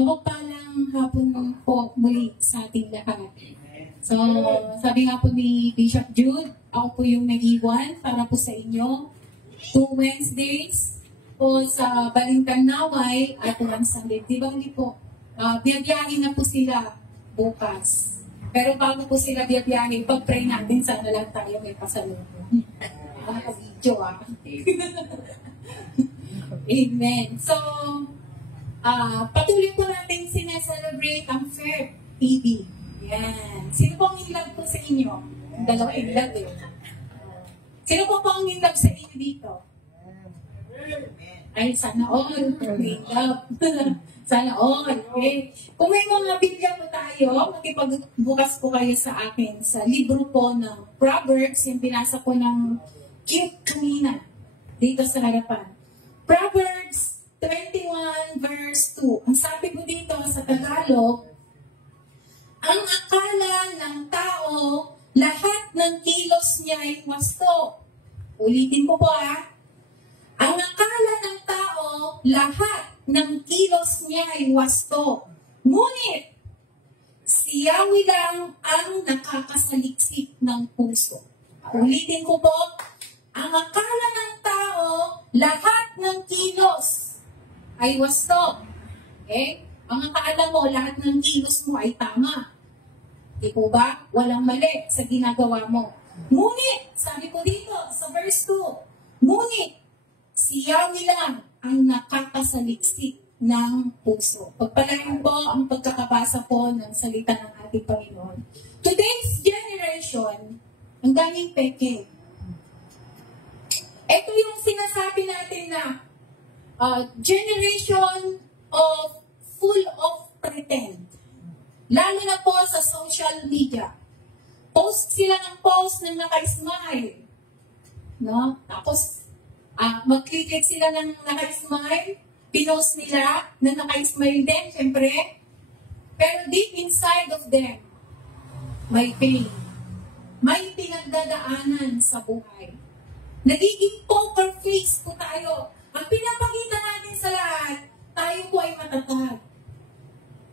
Mapagpalang hapon po muli sa ating lahat. So, sabi nga po ni Bishop Jude, ako po yung nag-iwan para po sa inyo. 2 Wednesdays po sa Balintang Naway at walang Sunday. Di ba hindi po? Biyabiyahin na po sila bukas. Pero bago po sila biyabiyahin, pag-pray natin, sana lang tayo may pasalubong. Video Amen. So, patuloy po natin sineselebrate ang Fair TV. Yan. Sino po ang in-love po sa inyo? Ang dalawang in-love eh. Sino po ang in-love sa inyo dito? Ay, sana all. In-love. Sana all. Okay. Kung may mga Biblia po tayo, makipagbukas po kayo sa akin sa libro po ng Proverbs, yung binasa po ng Kit kanina dito sa harapan. Proverbs 21 verse 2. Ang sabi ko dito sa Tagalog, ang akala ng tao, lahat ng kilos niya ay wasto. Ulitin ko po Ang akala ng tao, lahat ng kilos niya ay wasto. Ngunit, si Yahweh lang ang nakakasaliksik ng puso. Ulitin ko po, ang akala ng tao, lahat ng kilos ay wasto. Okay? Ang akala mo, lahat ng kilos mo ay tama. Di po ba? Walang mali sa ginagawa mo. Ngunit, sabi ko dito sa verse 2, ngunit, si Yahweh lang ang nakakasaliksik ng puso. Pagpalain po ang pagkakabasa po ng salita ng ating Panginoon. Today's generation, ang daming peke. Ito yung sinasabi natin na generation of full of pretend. Lalo na po sa social media. Post sila ng post na naka-smile. No? Tapos, mag-click sila ng naka-smile. Pinost nila na naka-smile din, syempre. Pero deep inside of them, may pain. May pinagdadaanan sa buhay. Nagiging poker face po tayo. Ang pinapakita natin sa lahat, tayo po ay matatag.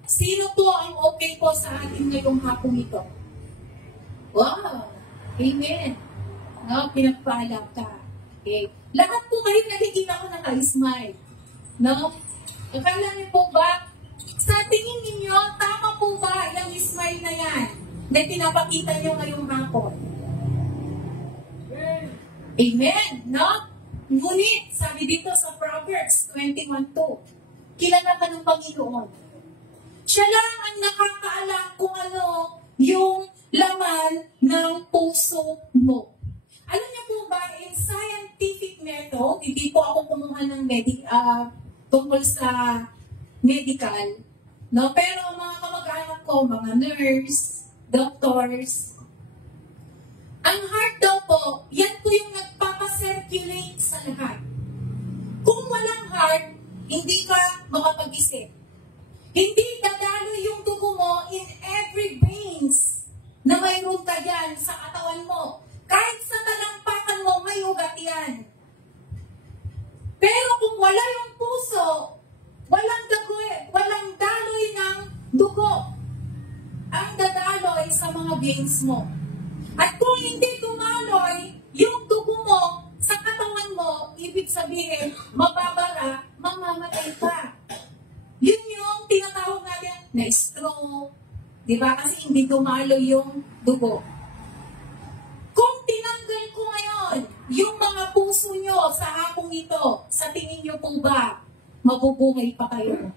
Sino po ang okay po sa atin ngayong hapong ito? Wow! Amen! No, pinagpala ka. Okay. Lahat po kayo nakikita ko naka-smile. No? Akala niyo po ba, sa tingin ninyo, tama po ba yung smile na yan na pinapakita niyo ngayong hapon? Amen! No? Ngunit, sabi dito sa Proverbs 21:2, kilala ka ng Panginoon. Siya lang ang nakakaalam kung ano yung laman ng puso mo. Alam niyo po ba, in scientific method, hindi po ako kumuha ng tungkol sa medical, no? Pero mga kamag-anak ko, mga nurse, doctors, ang heart daw po, yan po yung nagpapacirculate sa lahat. Kung walang heart, hindi ka makapag-isip. Hindi dadalo yung dugo mo in every veins na mayroon ka dyan sa katawan mo. Kahit sa talampakan mo, may ugat yan. Pero kung wala yung puso, walang daloy ng dugo. Ang dadaloy sa mga veins mo. At kung hindi dumaloy yung dugo mo sa katawan mo, ibig sabihin, mababara, mamamatay ka. Yun yung tinatawag natin na stroke. Diba? Kasi hindi dumaloy yung dugo. Kung tinanggal ko ngayon yung mga puso nyo sa hapong ito, sa tingin nyo po ba, mabubuhay pa kayo?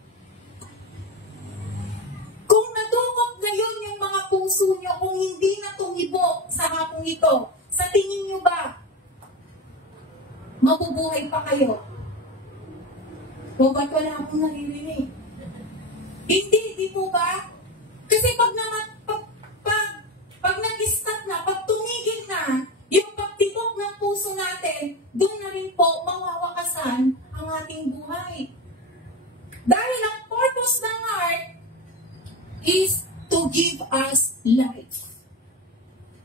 Kung nadukot ngayon yung mga puso nyo, kung hindi na tumibo sa hapong ito, sa tingin nyo ba, mabubuhay pa kayo? O ba't wala akong naririnig? Hindi, di po ba? Kasi pag nag-stop na, pag tumigil na, yung pagtibok ng puso natin, doon na rin po mawawakasan ang ating buhay. Dahil ang purpose ng heart is to give us life.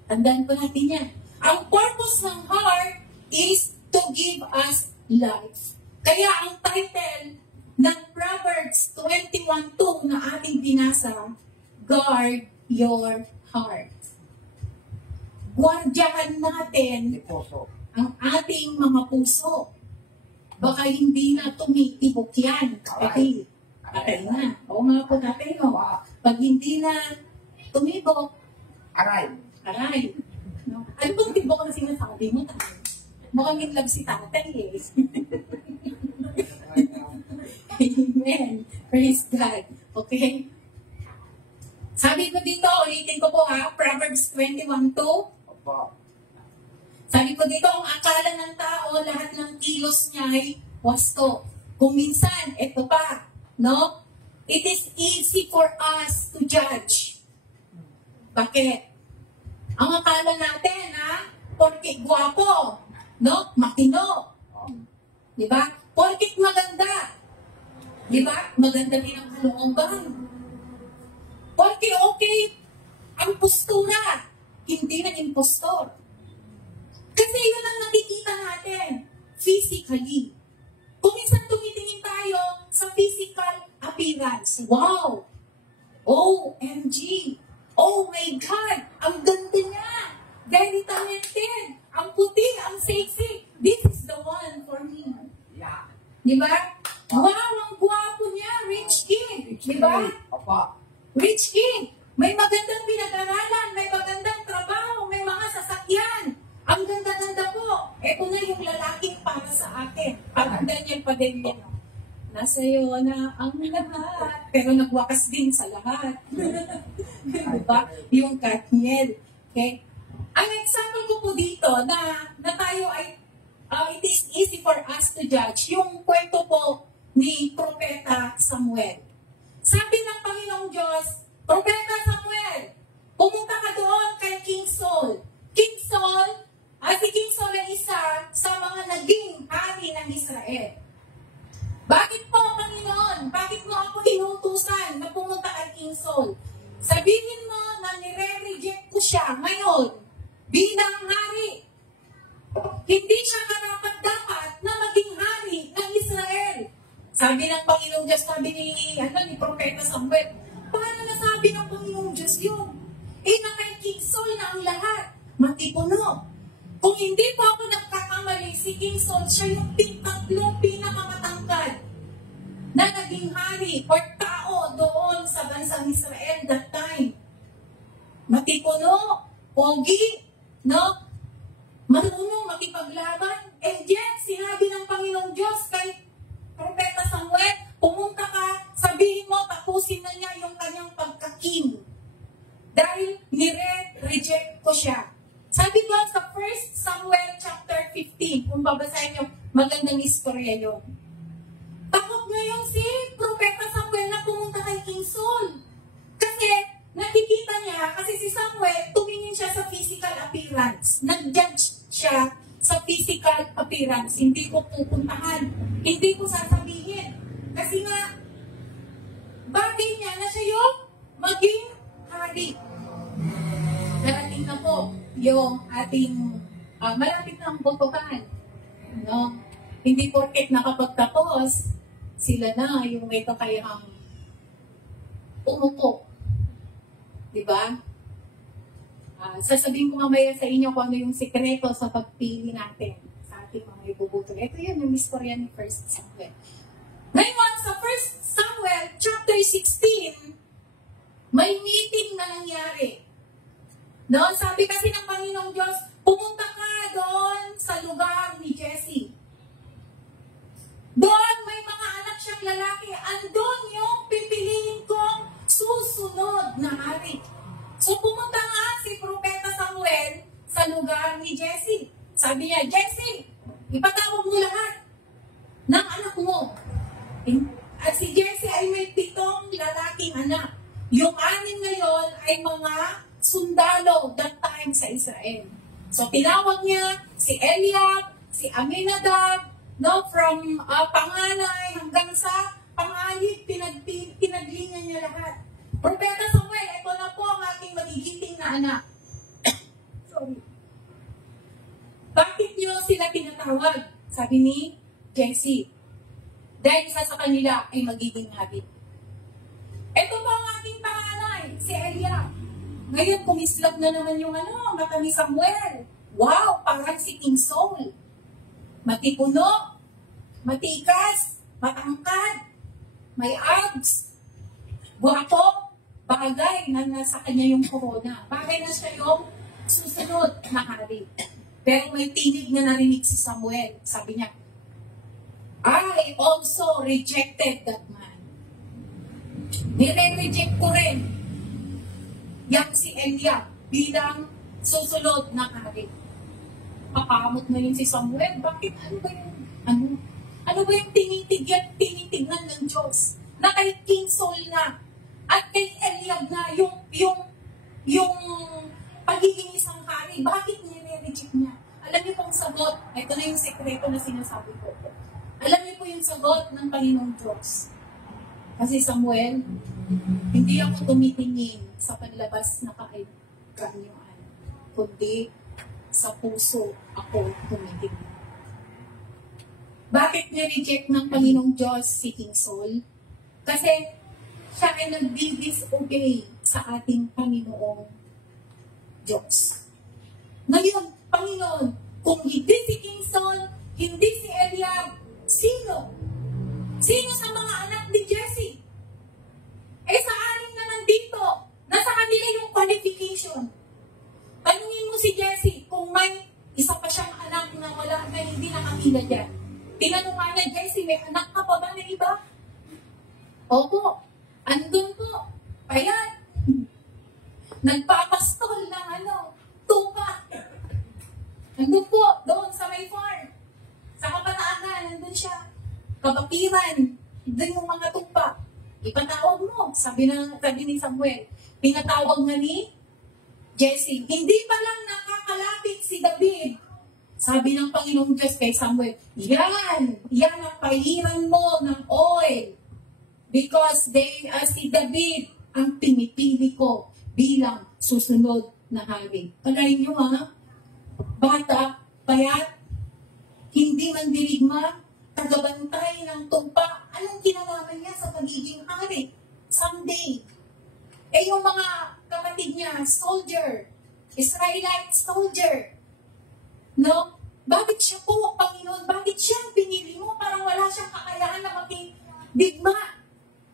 Tandaan po natin yan. Ang purpose ng heart is to give us life. Kaya ang title ng Proverbs 21:2 na ating binasa, guard your heart. Guardiyahan natin ang ating mga puso. Baka hindi na tumitibok yan. Patay na. Oo nga po natin, no? Pag hindi na tumibok, aray. No? Ano bang tibok ang sinasabi mo tayo? Mukhang in love si tatay eh. Amen. Praise God. Okay? Sabi ko dito, ulitin ko po ha, Proverbs 21:2. Sabi ko dito, ang akala ng tao, lahat ng kilos niya ay wasto. Kung minsan, ito pa, no? It is easy for us to judge. Bakit? Ang akala natin, ha? Porkit gwapo, no? Matino. Diba? Porkit maganda. Diba? Maganda din ang kalooban. Porkit okay ang postura, hindi na impostor. Kasi yun ang nakikita natin physically. Kung minsan tumitingin tayo sa physical appearance, wow! OMG! Oh my God! Ang ganda niya! Very talented! Ang puti! Ang sexy! This is the one for me. Yeah. Diba? Wow! Ang gwapo niya! Rich kid! Diba? Rich kid! May magandang pinag-aralan, may magandang trabaho, may mga sasakyan. Ang ganda-ganda po. Ito na yung lalaking para sa akin. Parang Daniel Padilla. Nasa iyo na ang lahat. Pero nagwakas din sa lahat. Diba? Yung Katniel. Okay? Ang example ko po dito na tayo ay it is easy for us to judge. Yung kwento po ni Propeta Samuel. Sabi ng Panginoong Diyos, Propeta Samuel, pumunta ka doon kay King Saul. King Saul, si King Saul ay isa sa mga naging hari ng Israel. Bakit po, Panginoon? Bakit mo ako inutusan na pumunta kay King Saul? Sabihin mo na nire-reject ko siya ngayon bilang hari. Hindi siya karapat-dapat na maging hari ng Israel. Sabi ng Panginoong Diyos, sabi ni Propeta Samuel, paano nasabi ng Panginoong Diyos yun? Na kay King Saul na ang lahat, matipuno. Kung hindi po ako nagkakamali, si King Saul, siya yung tatlong pinakamatangkad na naging hari o tao doon sa bansang Israel that time. Matipuno, pogi, no? Marunong makipaglaban. And yet, sinabi ng Panginoong Diyos kay Propeta Samuel, pumunta ka, sabihin mo, tapusin na niya yung kanyang pagka-king. Dahil nire-reject ko siya. Sabi doon sa 1 Samuel chapter 15, kung babasahin niyo, magandang istorya yun. Takot ngayon si Propeta Samuel na pumunta kay King Saul. Kasi nakikita niya, kasi si Samuel, tumingin siya sa physical appearance. Nag-judge siya sa physical appearance. Hindi ko pupuntahan. Hindi ko sasabihin. Kasi nga, bagay niya na siya yung maging hari. Darating na po yung ating malapit na ang botohan. No? Hindi porket nakapagtapos, sila na yung may kakayahang umupo. Diba? Sasabihin ko mamaya sa inyo kung ano yung sikreto sa pagpili natin sa ating mga ibubuto. Ito yun yung istorya ni 1 Samuel. Ngayon, sa 1 Samuel chapter 16, may meeting na nangyari. No, sabi kasi ng Panginoong Diyos, pumunta ka doon sa lugar ni Jesse. Doon may mga anak siyang lalaki. Andun yung pipiliin kong susunod na hari. So pumunta nga si Propeta Samuel sa lugar ni Jesse. Sabi niya, Jesse, ipatawag mo lahat ng anak mo. At si Jesse ay may 7 lalaking anak. Yung 6 ngayon ay mga sundalo that time sa Israel. So, tinawag niya si Eliab, si Aminadab, no, from panganay hanggang sa panganib, pinaglingan niya lahat. Propeta Samuel, ito na po ang aking magigiting na anak. Sorry. Bakit niyo sila tinatawag? Sabi ni Jesse. Dahil isa sa kanila ay magiging hari. si Eliab. Ngayon, kumislap na naman yung mata ni Samuel. Wow, parang si King Saul. Matipuno, matikas, matangkad, may abs, guwapo, bagay na nasa kanya yung corona. Bagay na siya yung susunod na hari. Pero may tinig na narinig si Samuel. Sabi niya, I also rejected that man. Nire-reject ko rin yang si Eliab bilang susunod na hari. Pakamot na yun si Samuel. Bakit? Ano ba yung tinitignan ng Diyos? Na kay King Saul na at kay Eliab na yung pagiging isang hari. Bakit nire-reject niya? Alam niyo pong sagot, ito na yung sekreto na sinasabi ko. Alam niyo po yung sagot ng Panginoong Diyos. Kasi Samuel, hindi ako tumitingin sa panlabas na kaanyuan, kundi sa puso ako tumitingin. Bakit nireject ng Panginoong Diyos si King Saul? Kasi siya ay nag-disobey sa ating Panginoong Diyos. Ngayon, Panginoon, kung hindi si King Saul, hindi si Eliab, sino? Sino sa mga anak ni Jesse? Eh sa anim na nandito, nasa kanila yung qualification. Tanungin mo si Jesse kung may isa pa siyang anak na wala na hindi nakakila dyan. Tinanong nga na, Jesse, may anak ka pa ba na iba? Opo, andun po. Ayan. Nagpapastol ng tupa. Andun po, doon sa may farm. Sa Kapatagan, nandun siya. Kabakiran, doon yung mga tupa. Ipatawag mo, sabi ni Samuel. Pinatawag nga ni Jesse. Hindi pa lang nakakalapit si David. Sabi ng Panginoong Diyos kay Samuel, yan ang pahiran mo ng oil. Because si David ang pinipili ko bilang susunod na hari. Palayin nyo bata, payat, hindi man dirigma, tagabantay ng tupa. Anong kinalaman niya sa pagiging hari? Someday. Eh yung mga kapatid niya, soldier, Israelite soldier. No? Bakit siya po, Panginoon? Bakit siya ang pinili mo? Parang wala siyang kakayahan na maging digma.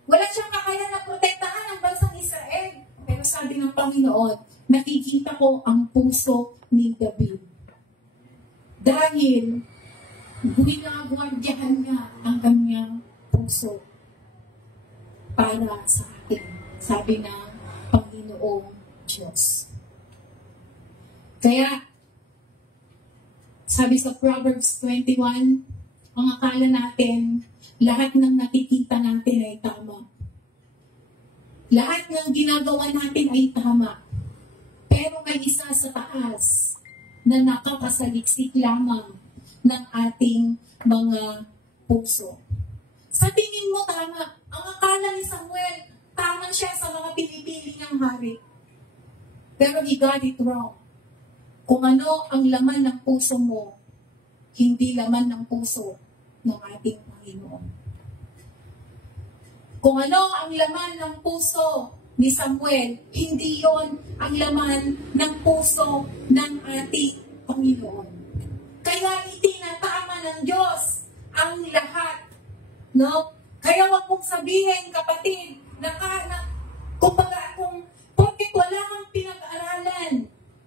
Wala siyang kakayahan na protektahan ang bansang Israel. Pero sabi ng Panginoon, nakikita ko ang puso ni David. Dahil ginagwardyahan niya ang kanyang puso para sa atin. Sabi ng Panginoong Diyos. Kaya, sabi sa Proverbs 21, ang akala natin, lahat ng nakikita natin ay tama. Lahat ng ginagawa natin ay tama. Pero may isa sa taas na nakakasaliksik lamang ng ating mga puso. Sa tingin mo tama, ang akala ni Samuel, tama siya sa mga pinipili niyang hari. Pero he got it wrong. Kung ano ang laman ng puso mo, hindi laman ng puso ng ating Panginoon. Kung ano ang laman ng puso ni Samuel, hindi yon ang laman ng puso ng ating Panginoon. Kaya itinatama ng Diyos ang lahat. No? Kaya wag mong sabihin, kapatid, kumbaga, porket wala kang pinag-aralan,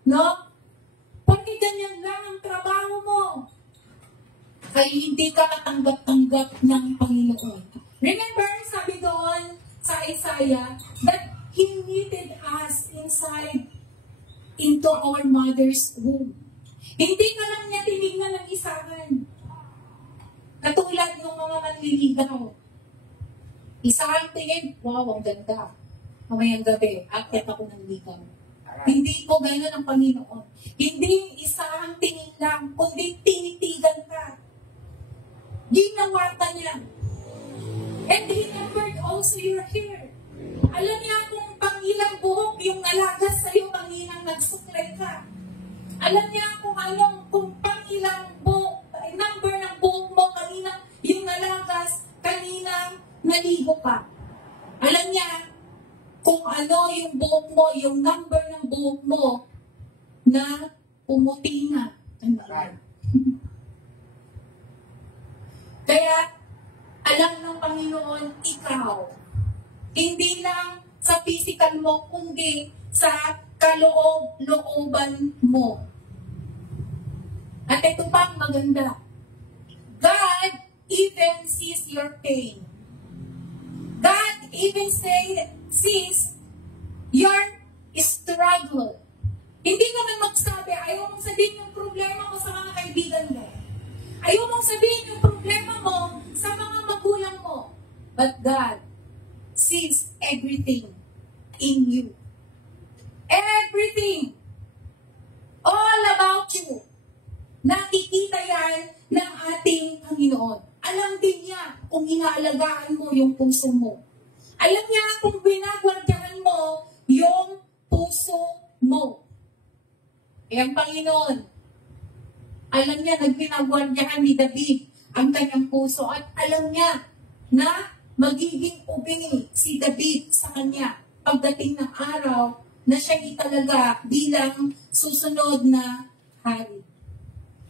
no? Porket ganyan lang ang trabaho mo, ay hindi ka katanggap-tanggap ng Panginoon. Remember, sabi doon sa Isaiah, that He knitted us inside into our mother's womb. Hindi ka lang niya tinignan ng isahan. Katulad ng mga manliligaw. Isang tingin, wow, ang ganda. Mamayang gabi, akyat ako ng ligaw. Hindi po gano'n ang Panginoon. Hindi isang tingin lang, kundi tinitigan ka. Ginawata niya. And He numbered also your hair. Alam niya kung pangilang buhok yung nalagas sa'yo, pangilang nagsuklay ka. Alam niya kung pangilang buhok, number ng buhok mo, kanina yung nalagas, kanina naligo ka. Alam niya kung ano yung buhok pumuti na. Kaya, alam ng Panginoon, ikaw, hindi lang sa physical mo, kundi sa kaloob-looban mo. At ito pang maganda. God even sees your pain. God even sees your struggle. Hindi ka man magsabi, ayaw mong sabihin yung problema mo sa mga kaibigan mo. Ayaw mong sabihin yung problema mo sa mga magulang mo. But God sees everything in you. Everything. All about you. Nakikita yan ng ating Panginoon. Alam din niya kung inaalagaan mo yung puso mo. Alam niya kung binagwardyahan mo yung puso mo. Eh ang Panginoon, alam niya nagbinagwardyahan ni David ang kanyang puso at alam niya na magiging ubingi si David sa kanya pagdating ng araw na siya talaga bilang susunod na hari.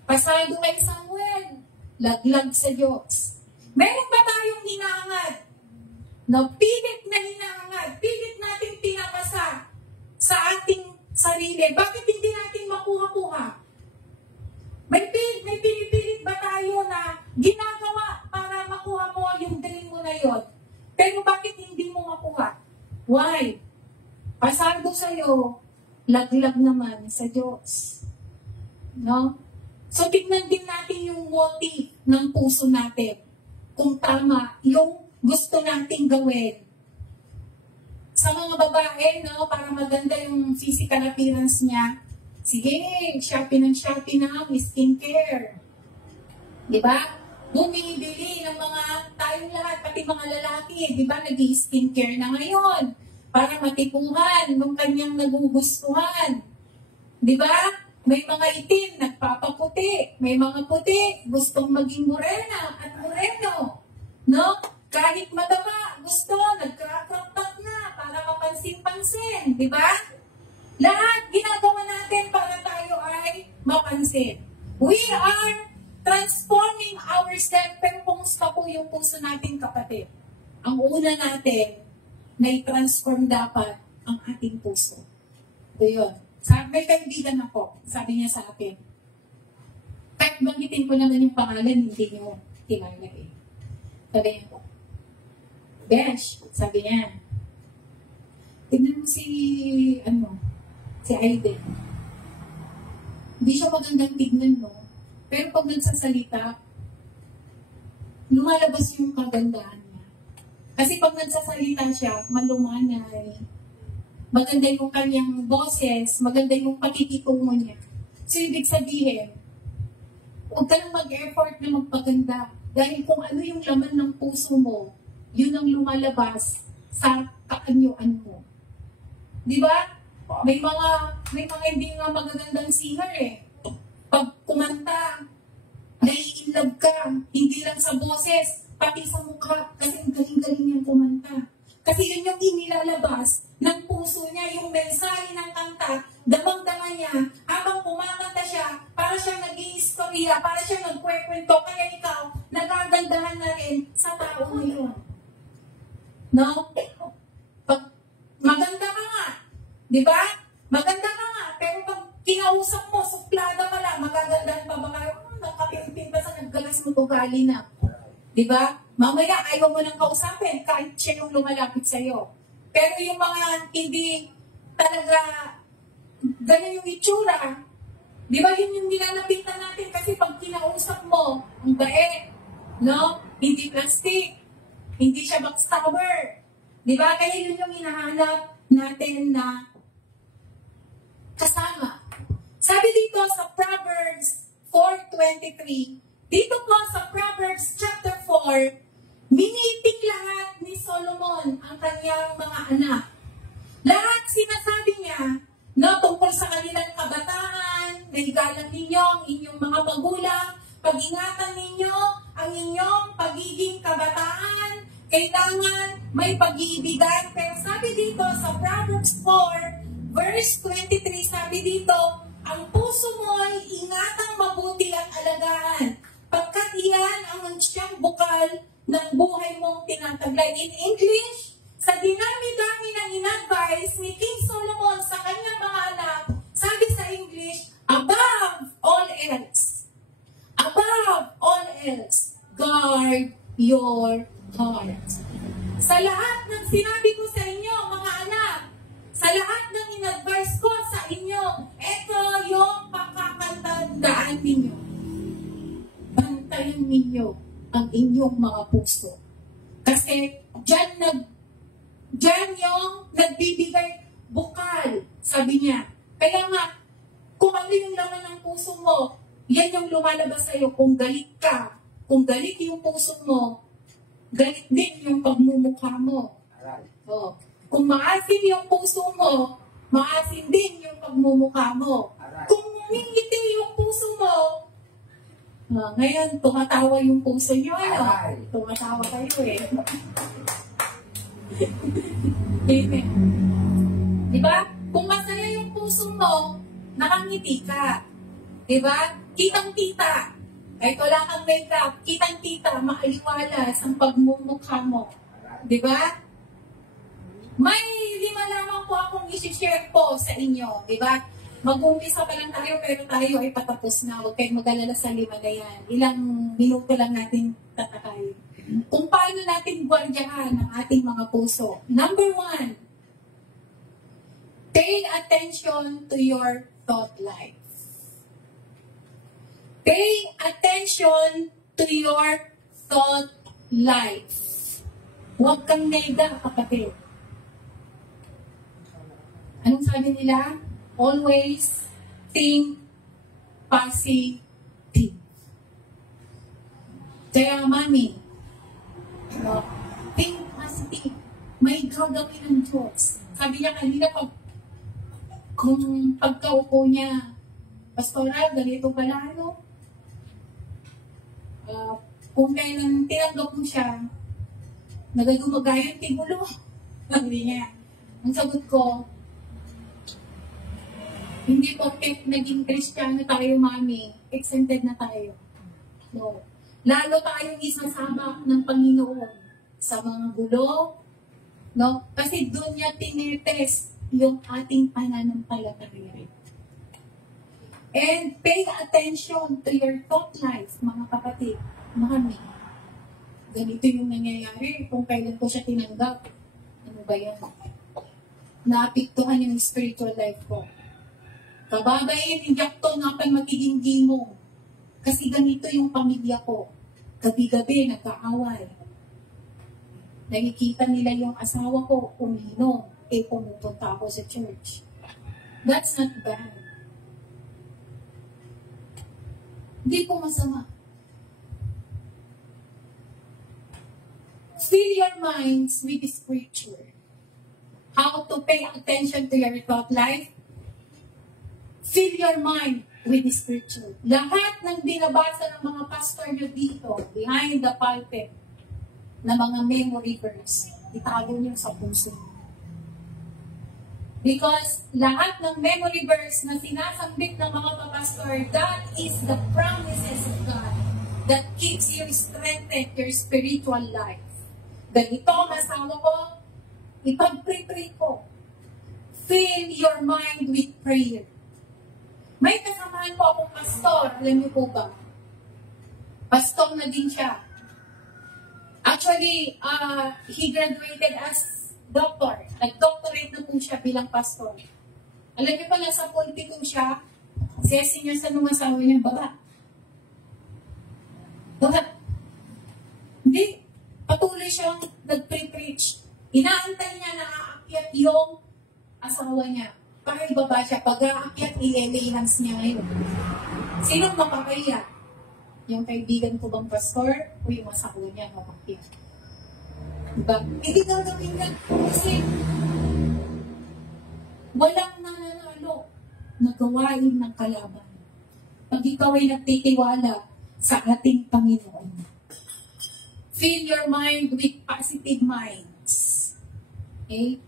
Pasado kay Samuel, laglag sa Diyos. Meron ba tayong hinangad? Na pilit na hinangad, pilit natin pinapasa sa ating sarili. Bakit hindi natin makuha-kuha? May pinipilit ba tayo na ginagawa para makuha mo yung dream mo na yon? Pero bakit hindi mo makuha? Why? Pasado sa'yo, laglag naman sa Diyos. No? So, tignan din natin yung motive ng puso natin. Kung tama, yung gusto nating gawin. Sa mga babae, no, para maganda yung physical appearance niya, sige, shopping ng skincare. Diba? Bumibili ng mga tayong lahat, pati mga lalaki, diba, nag-skincare na ngayon para matipuhan ng kanyang nagugustuhan. Diba? May mga itim, nagpapaputi. May mga puti, gustong maging morena at moreno. No? Kahit mataba, gusto, nag-crop na para mapansin-pansin. Di ba? Lahat ginagawa natin para tayo ay mapansin. We are transforming ourselves. Pero kumusta po yung puso natin, kapatid? Ang una natin na i-transform dapat ang ating puso. Ito yun. May kaibigan ako, sabi niya sa akin, kahit banggitin ko naman yung pangalan, hindi niyo kilala eh. Sabi niya po, Besh, sabi niya, tignan mo si Aiden. Hindi siya magandang tignan, no? Pero pag nagsasalita, lumalabas yung kagandahan niya. Kasi pag nagsasalita siya, malumanay, maganda yung kanyang boses, maganda yung pakikitungo niya. So, ibig sabihin, huwag ka lang mag-effort na magpaganda. Dahil kung ano yung laman ng puso mo, yun ang lumalabas sa kaanyuan mo. Di ba? May mga hindi nga magagandang singer eh. Pag kumanta, nai-inlove ka, hindi lang sa boses, pati sa mukha, kasi ang galing-galing niyang kumanta. Kasi yun yung inilalabas ng puso niya, yung mensahe ng kanta, damang-dama niya, habang kumakanta siya, para siya nag-i-istorya, para siya nagkwekwento, kaya ikaw, nagagandahan na rin sa tao na yun. No? Maganda ka nga, di ba? Maganda ka nga, pero pag kinausap mo, suplada ka lang, magagandahan pa ba kayo? Nakapilipin pa sa naggalas mo tugali na. Di ba? Mamaya, ayaw mo nang kausapin kahit siya yung lumalapit sa'yo. Pero yung mga hindi talaga ganun yung itsura, di ba yun yung nilalapitan natin kasi pag kinausap mo, ang bait, no? Hindi plastic, hindi siya backstabber. Di ba? Kaya yun yung hinahanap natin na kasama. Sabi dito sa Proverbs 4:23, dito po sa Proverbs chapter 4, miniting lahat ni Solomon ang kanyang mga anak. Lahat sinasabi niya na tungkol sa kanilang kabataan, na igalang ninyo ang inyong mga magulang, pag-ingatan ninyo ang inyong pagiging kabataan, kailangan may pag-iibigan. Pero sabi dito sa Proverbs 4, verse 23, sabi dito, Ang puso mo ay ingatang mabuti at alagaan, pagkat iyan ang siyang bukal ng buhay mong tinataglay. In English, sa dinami-dami ng in-advise ni King Solomon sa kanyang mga anak, sabi sa English, above all else, guard your heart. Sa lahat ng sinabi ko sa inyo, mga anak, sa lahat ng in-advise ko sa inyo, ito yung pakakatandaan ninyo. Bantayan ninyo ang inyong mga puso. Kasi dyan yung nagbibigay bukal, sabi niya. Kaya nga, kung ano yung laman ng puso mo, yan yung lumalabas sa'yo. Kung galit ka, kung galit yung puso mo, galit din yung pagmumukha mo. So, kung maasim yung puso mo, maasim din yung pagmumukha mo. Kung ngingiti yung puso mo, ngayon, tumatawa yung puso nyo, ano? Tumatawa kayo eh. Amen. Diba? Kung masaya yung puso mo, nakangiti ka. Diba? Kitang-kita. Kahit wala kang makeup, kitang-kita, maaliwalas ang pagmumukha mo. Diba? May 5 lamang po akong isi-share po sa inyo. Diba? Mag-umpisa pa lang tayo, pero tayo ay patapos na. Huwag kayong mag-alala sa 5 na yan. Ilang minuto lang natin tatakayin. Kung paano natin guardiyahan ang ating mga puso. Number 1, pay attention to your thought life. Pay attention to your thought life. Huwag kang nega, kapatid. Anong sabi nila? Always think positive. Kaya, mami, think positive. May gagawin ng Diyos. Sabi niya kanina, kung pagkaupo niya, Pastora, ganito pala, ano? Kung kailan tinanggap mo siya, nagagumagayan, tigulo. Sabi niya. Ang sagot ko, hindi porket naging Kristiyano tayo, mami, exempted na tayo. No. Lalo tayong isasama ng Panginoon sa mga gulo, no? Kasi doon niya tinitest yung ating pananampalataya. And pay attention to your thought life, mga kapatid. Mami, ganito yung nangyayari kung kailan ko siya tinanggap. Ano ba yan? Naapektuhan yung spiritual life ko. Kababayin, hindi ako napan magiging gimo. Kasi ganito yung pamilya ko. Gabi-gabi, nagkaaway. Nakikita nila yung asawa ko, uminom. Pumupunta ako sa church. That's not bad. Hindi po masama. Fill your minds with the scripture. How to pay attention to your thought life? Fill your mind with the scripture. Lahat ng binabasa ng mga pastor nyo dito, behind the pulpit, na mga memory verse, itago nyo sa puso. Because lahat ng memory verse na sinasambit ng mga pastor, that is the promises of God that keeps you strengthened your spiritual life. Ganito ang asawa ko, ipag-pray ko. Fill your mind with prayer. May kasamahan po akong pastor, alam niyo po ba? Pastor na din siya. Actually, he graduated as doctor. Nag-doctorate na po siya bilang pastor. Alam niyo pa, nasa politiko siya, senior sa nung asawa niya, baba. Baba. Hindi. Patuloy siyang nag-preach. Inaantay niya na aakyat yung asawa niya. Para ibaba siya. Pag aakyat, i-enhance niya ngayon. Sinong makakaya? Yung kaibigan ko bang pastor o yung asawa niya makakaya? Diba? Hindi gagawin niya. Kasi walang nananalo na gawain ng kalaban. Pag ikaw ay nagtitiwala sa ating Panginoon. Fill your mind with positive minds. Okay?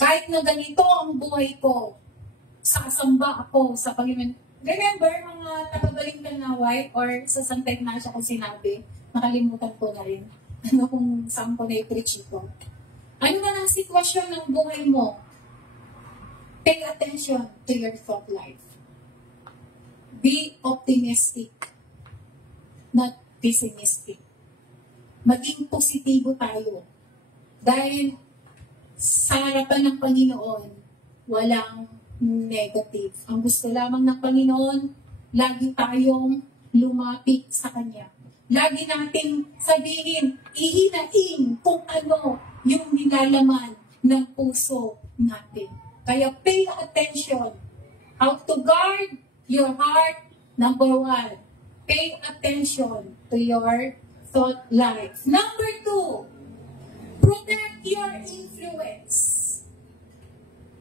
Kahit na ganito ang buhay ko, sasamba ako sa Panginoon. Remember, mga taga-Balingtan na White or sa Santa Ignacia kung sinabi, nakalimutan ko na rin. Ano kung saan ko na-preach ito. Ano man ang sitwasyon ng buhay mo, pay attention to your thought life. Be optimistic, not pessimistic. Maging positibo tayo. Dahil sa harapan ng Panginoon, walang negative. Ang gusto lamang ng Panginoon, lagi tayong lumapit sa Kanya. Lagi nating sabihin, ihinaing kung ano yung nilalaman ng puso natin. Kaya pay attention. How to guard your heart, number 1. Pay attention to your thought life. Number 2, protect your influence.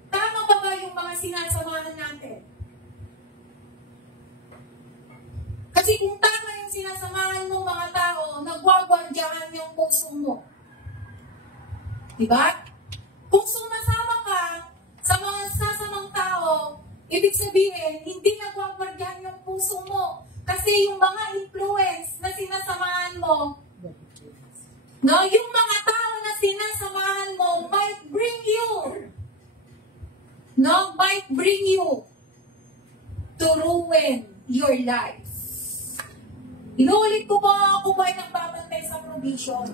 Tama ba ba yung mga sinasamahan natin? Kasi kung tama yung sinasamahan mong mga tao, nagwagwardyahan yung puso mo. Diba? Kung sumasama ka sa mga sasamang tao, ibig sabihin, hindi nagwagwardyahan yung puso mo. Kasi yung mga influence na sinasamahan mo, no, yung mga tao na sinasamahan mo might bring you to ruin your life. Inuulit ko po ako ba ng babantay sa provision.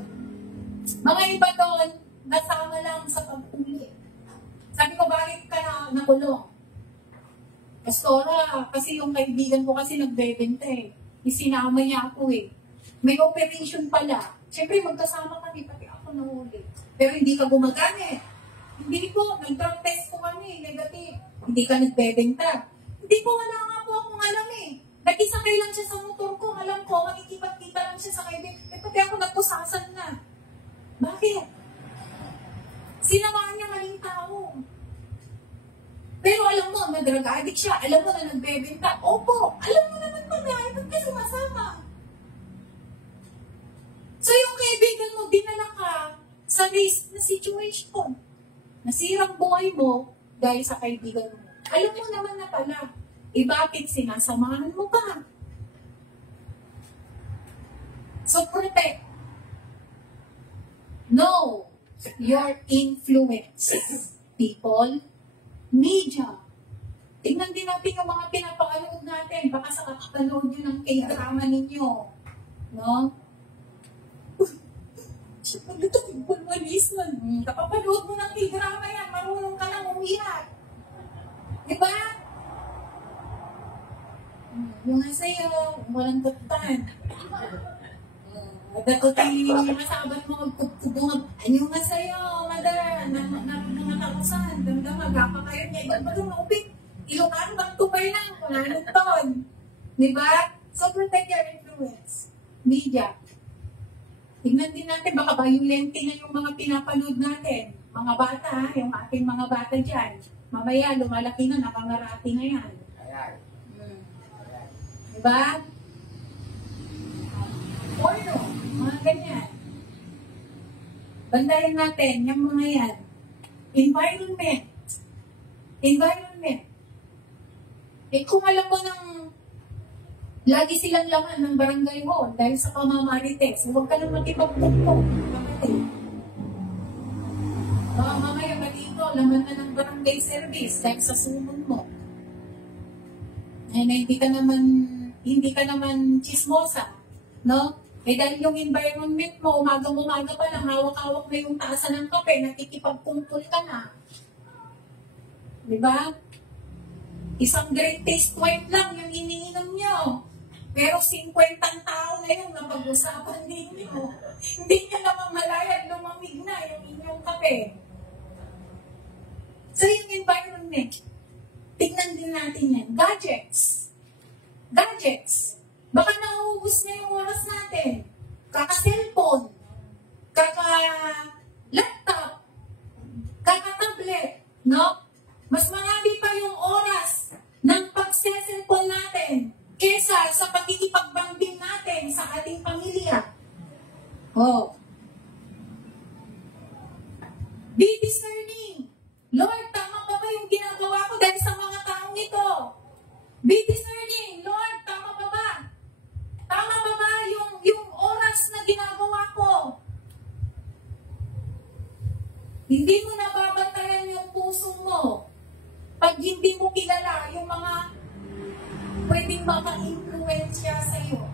Mga iba doon, nasama lang sa pag-uli. Sabi ko, bakit ka nakulong? Pastora, kasi yung kaibigan ko kasi nagbebenta eh. Isinama niya ako eh. May operation pala. Siyempre, magkasama kami, pati ako nahuli. Pero hindi ka gumagamit. Hindi po, nag-drug test ko kami, negative. Hindi ka nagbebenta. Hindi po, wala nga po akong alam eh. Nag-isakay lang siya sa motor ko. Alam ko, makikipag-kita lang siya sa kaibigan. Eh, pati ako nagpusasan na. Bakit? Sinamahan niya maling tao. Pero alam mo, na-drug addict siya. Alam mo na nagbebenta. Opo, alam mo naman pala. Ba't ka sumasama? So yung kaibigan mo, dinala ka sa risk na situation. Nasirang buhay mo dahil sa kaibigan mo. Alam mo naman na pala. Bakit sinasamahan mo pa? So protect. Know your influence. People, media. Tingnan din natin yung mga pinapakanood natin. Baka sa kakapanood nyo ng kaidrama ninyo. No? Ito, bulwalis na. Kapapanood mo ng kaidrama yan, marunong ka nang umiyak. Diba? Yung nga sa'yo, walang tutan. Dakotin yung masabat mo, magkubungag. Ano nga sa'yo, madara, mga takusan, damdama, gapa kayo niya. Iba ba lumupit? Ilocano bang tupay lang? Wala nang ton. Diba? So, protect your influence. Media. Tignan din natin, baka violente na yung mga pinapanood natin. Mga bata, yung ating mga bata dyan. Mamaya, lumalaki na, nakangarati na yan. Diba? Porno, mga ganyan. Bandayan natin, yung mga yan. Environment. Kung alam mo ng lagi silang laman ng barangay hall dahil sa pamamarites, huwag ka nang makipagpukpok. Mamaya balito, laman na ng barangay service dahil sa sumunod mo. Ay, na hindi ka naman chismosa, no? Dahil yung environment mo, umaga pa lang, hawak-hawak na yung taasan ng kape, nakikipagkumpul ka na. Diba? Isang great taste wine lang yung iniinom nyo. Pero 50 tao na yung napag-usapan ninyo. Hindi nyo naman malaya, lumamig na yung inyong kape. So yung environment, tignan din natin yan. Gadgets. Baka nauubos na yung oras natin. Kaka-cellphone, kaka-laptop, kaka-tablet, no? Mas marami pa yung oras ng pag-cellphone natin kesa sa pagkikipagbanding natin sa ating pamilya. Oh. Be discerning. Lord, tama ba yung ginagawa ko dahil sa mga taong pag hindi mo kilala yung mga pwedeng maka-influensya sa'yo,